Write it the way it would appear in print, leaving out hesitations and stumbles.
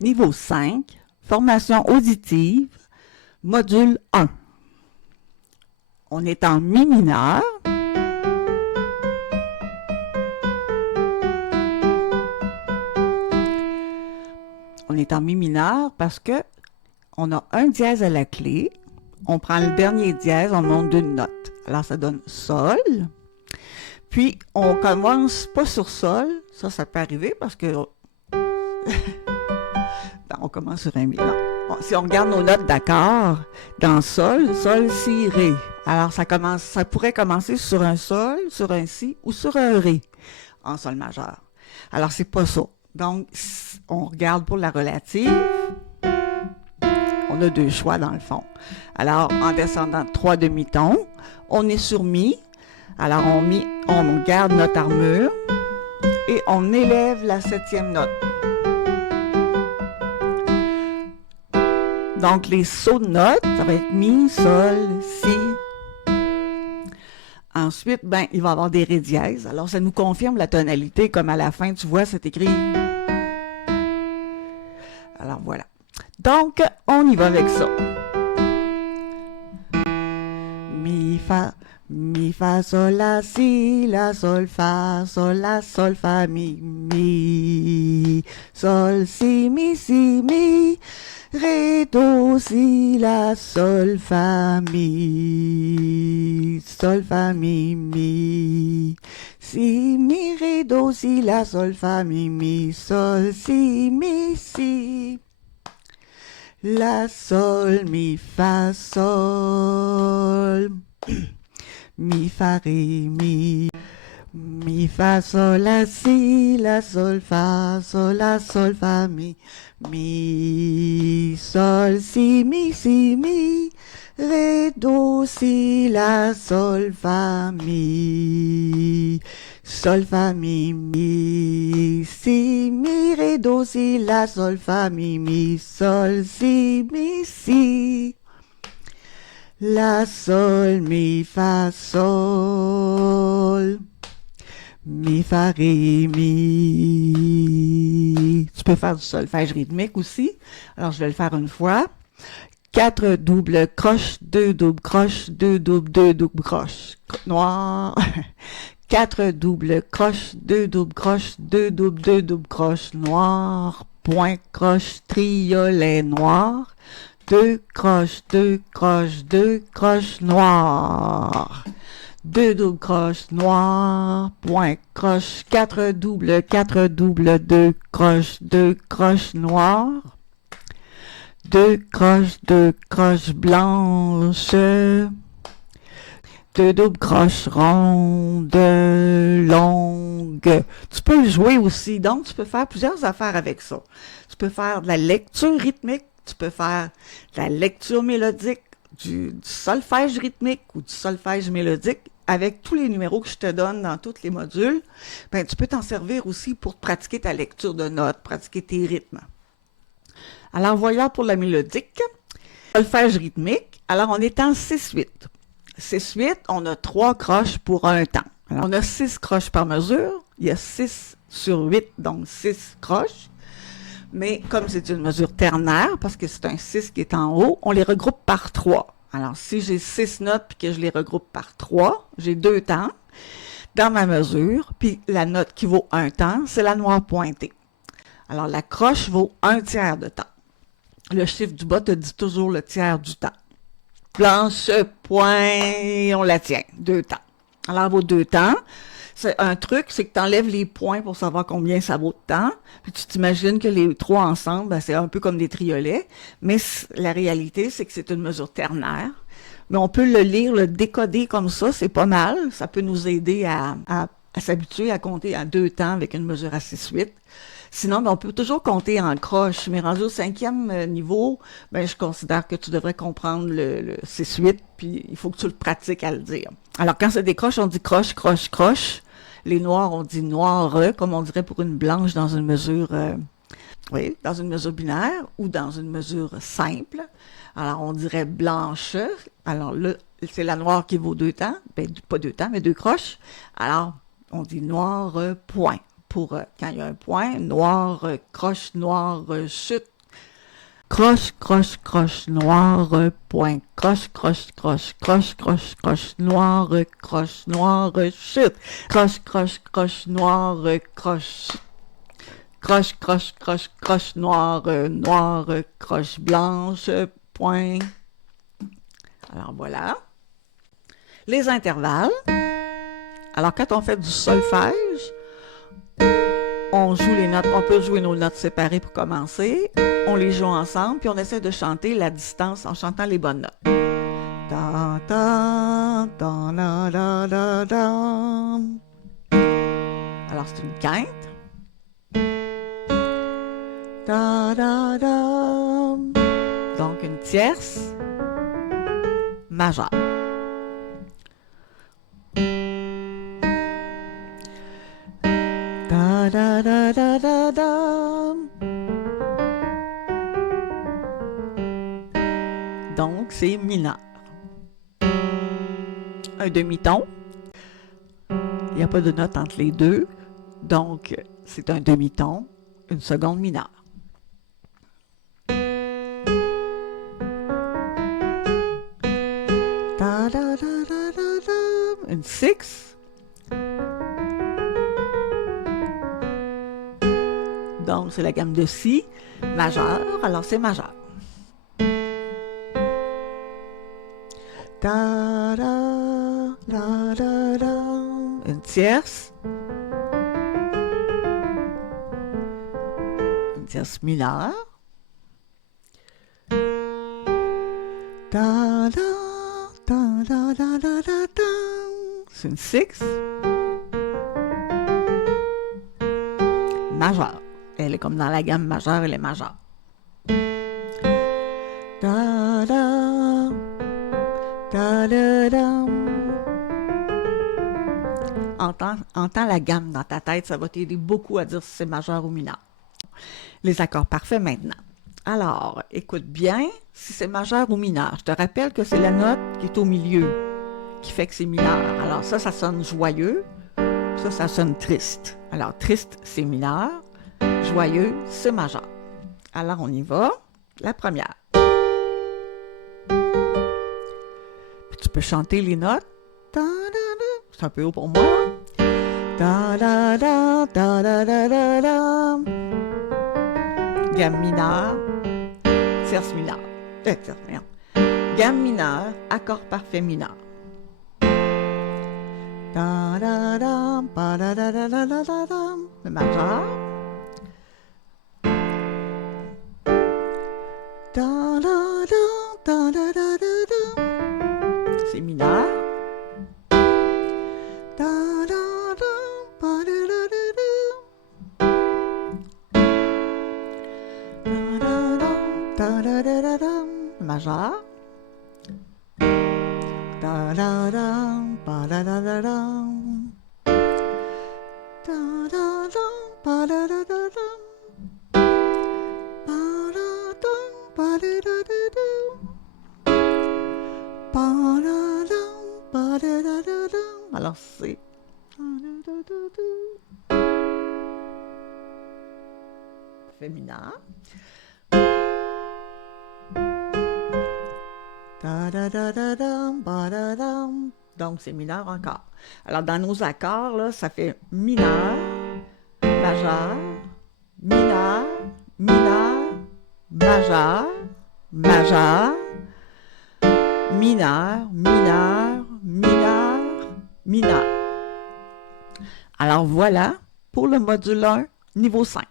Niveau 5, formation auditive, module 1. On est en mi mineur. On est en mi mineur parce que on a un dièse à la clé. On prend le dernier dièse, on monte d'une note. Alors ça donne sol. Puis on commence pas sur sol. Ça peut arriver parce que on commence sur un mi. Non. Bon, si on regarde nos notes d'accord, dans sol, sol, si, ré. Alors ça pourrait commencer sur un sol, sur un si ou sur un ré en sol majeur. Alors c'est pas ça. Donc on regarde pour la relative. On a deux choix dans le fond. Alors en descendant de 3 demi-tons, on est sur mi. Alors on garde notre armure et on élève la 7e note. Donc, les sauts de notes, ça va être mi, sol, si. Ensuite, il va y avoir des ré dièses. Alors, ça nous confirme la tonalité, comme à la fin, tu vois, c'est écrit. Alors, voilà. Donc, on y va avec ça. Mi, fa, sol, la, si, fa, mi, sol, si, mi, ré, do, si, la, sol, fa, mi, si, mi, ré, do, si, la, sol, fa, mi, sol, si, la, sol, mi, fa, sol, mi, fa, ré, mi, fa, sol, la, si, la, sol, fa, mi, sol, si, mi, ré, do, si, la, sol, fa, mi, si, mi, ré, do, si, la, sol, fa, mi, sol, si, la, sol, mi, fa, sol, mi, fa, ré, mi. Tu peux faire du solfège rythmique aussi. Alors, je vais le faire une fois. 4 doubles croches, 2 doubles croches, 2 doubles, 2 doubles croches. Noir. 4 doubles croches, 2 doubles croches, 2 doubles, 2 doubles croches. Noir. Point croche, triolet noir. 2 croches, 2 croches, 2 croches noires. 2 doubles croches noires, point croche, 4 doubles, 2 croches noires. 2 croches blanches. 2 doubles croches rondes, longues. Tu peux le jouer aussi, donc tu peux faire plusieurs affaires avec ça. Tu peux faire de la lecture rythmique, tu peux faire de la lecture mélodique, du solfège rythmique ou du solfège mélodique. Avec tous les numéros que je te donne dans tous les modules, tu peux t'en servir aussi pour pratiquer ta lecture de notes, pratiquer tes rythmes. Alors voilà pour la mélodique. Solfège rythmique, alors on est en 6-8. 6-8, on a 3 croches pour un temps. Alors, on a 6 croches par mesure. Il y a 6 sur 8, donc 6 croches. Mais comme c'est une mesure ternaire, parce que c'est un 6 qui est en haut, on les regroupe par 3. Alors, si j'ai 6 notes et que je les regroupe par 3, j'ai 2 temps dans ma mesure. Puis la note qui vaut un temps, c'est la noire pointée. Alors, la croche vaut un tiers de temps. Le chiffre du bas te dit toujours le tiers du temps. Blanche, point, on la tient. 2 temps. Alors, elle vaut 2 temps. C'est un truc, c'est que tu enlèves les points pour savoir combien ça vaut de temps. Puis tu t'imagines que les 3 ensemble, c'est un peu comme des triolets. Mais la réalité, c'est que c'est une mesure ternaire. Mais on peut le lire, le décoder comme ça, c'est pas mal. Ça peut nous aider à s'habituer à compter à 2 temps avec une mesure à 6-8. Sinon, on peut toujours compter en croche, mais rendu au 5e niveau, je considère que tu devrais comprendre le 6-8, puis il faut que tu le pratiques à le dire. Alors, quand c'est des croches, on dit croche, croche, croche. Les noirs, on dit noire, comme on dirait pour une blanche dans une mesure, dans une mesure binaire ou dans une mesure simple. Alors, on dirait blanche. Alors là, c'est la noire qui vaut 2 temps. Pas 2 temps, mais 2 croches. Alors, on dit noire, point. pour quand il y a un point, noir, croche, noir, chute, croche, croche, croche, noir, point, croche, croche, croche, croche, croche, croche, noir, chute, croche, croche, croche, noir, croche, croche, croche, croche, croche, noir, croche blanche, point. Alors voilà. Les intervalles. Alors quand on fait du solfège, on joue les notes, on peut jouer nos notes séparées pour commencer. On les joue ensemble, puis on essaie de chanter la distance en chantant les bonnes notes. Da, da, da, da, da, da, da. Alors c'est une quinte. Da, da, da. Donc une tierce majeure. Da, da, da, da, da, da. Donc, c'est mineur. Un demi-ton. Il n'y a pas de note entre les deux. Donc, c'est un demi-ton, une seconde mineure. Da, da, da, da, da, da. Une sixth. Donc, c'est la gamme de si majeur. Alors, c'est majeur. Da, da, da, da, da. Une tierce. Une tierce mineure. Da, da, da, da, da, da, da, da. C'est une sixth. Majeure. Elle est comme dans la gamme majeure, elle est majeure. Da, da, da, da, da. Entends la gamme dans ta tête, ça va t'aider beaucoup à dire si c'est majeur ou mineur. Les accords parfaits maintenant. Alors, écoute bien, si c'est majeur ou mineur. Je te rappelle que c'est la note qui est au milieu qui fait que c'est mineur. Alors ça sonne joyeux. Ça sonne triste. Alors, triste, c'est mineur. Joyeux, c'est majeur. Alors, on y va. La première. Puis tu peux chanter les notes. Da, da, da. C'est un peu haut pour moi. Da, da, da, da, da, da, da, da. Gamme mineure. Tierce mineure. Tierce mineure. Gamme mineure. Accord parfait mineur. Da, da, da, ba, da, da, da, da, da, da, da. Le majeur. Da, da, da, da, da, da, da, da. C'est mineur. Da, da, da, ba, da, da, da, da. Da, da, da, da, da, da. Majeur. Da, da, da, ba, da, da, da, da. Da, da, da, ba, da, da, da, da. Alors c'est féminin. Donc c'est mineur encore. Alors dans nos accords là, ça fait mineur, majeur, mineur, mineur, majeur, majeur, mineur, mineur, mineur, mineur. Alors voilà pour le module 1, niveau 5.